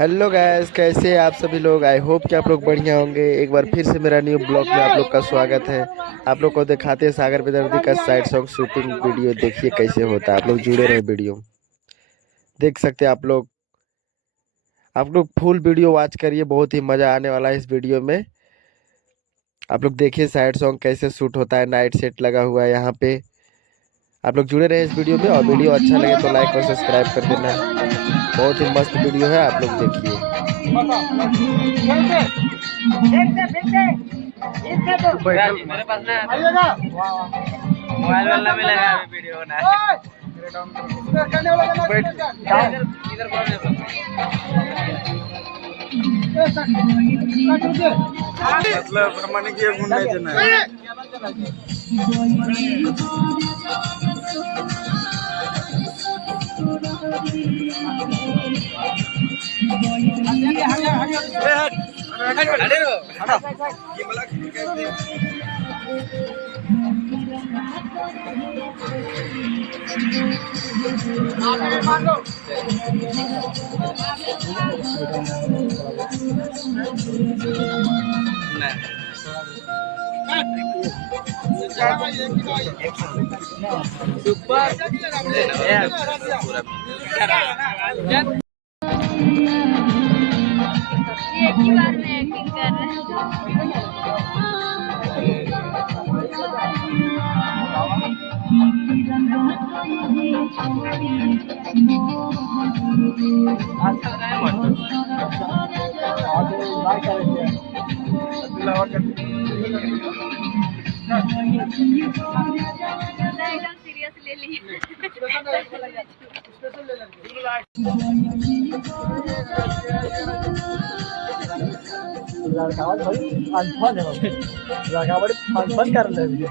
Hello guys, कैसे हैं आप सभी लोग। आई होप कि आप लोग बढ़िया होंगे। एक बार फिर से मेरा न्यू ब्लॉग में आप लोग का स्वागत है। आप लोग को दिखाते हैं सागर बेदर्दी का साइड सॉन्ग शूटिंग वीडियो। देखिए कैसे होता है। आप लोग जुड़े रहे वीडियो देख सकते हैं। आप लोग फुल वीडियो वॉच करिए, बहुत ही मजा आने वाला है इस वीडियो में। आप लोग देखिए साइड सॉन्ग कैसे शूट होता है। नाइट सेट लगा हुआ है यहाँ पे। आप लोग जुड़े रहे इस वीडियो में, और वीडियो अच्छा लगे तो लाइक और सब्सक्राइब कर देना। बहुत ही मस्त वीडियो है, आप लोग देखिए। मेरे पास ना मोबाइल वाला मिला है अभी वीडियो ना इधर मतलब प्रमाणे की गुंडायचं नाही ये एक ही बार में एक्टिंग कर रहे हैं। एकदम सीरियस ले लिए। लड़का बड़ी अनफन है। लड़का बड़ी फन कर रहे हैं।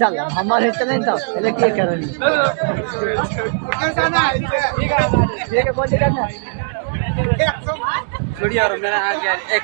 चल हमारे चले तो पहले क्या करेंगे। ये क्या कौन सी करना है? छोड़िए और मेरा आ गया एक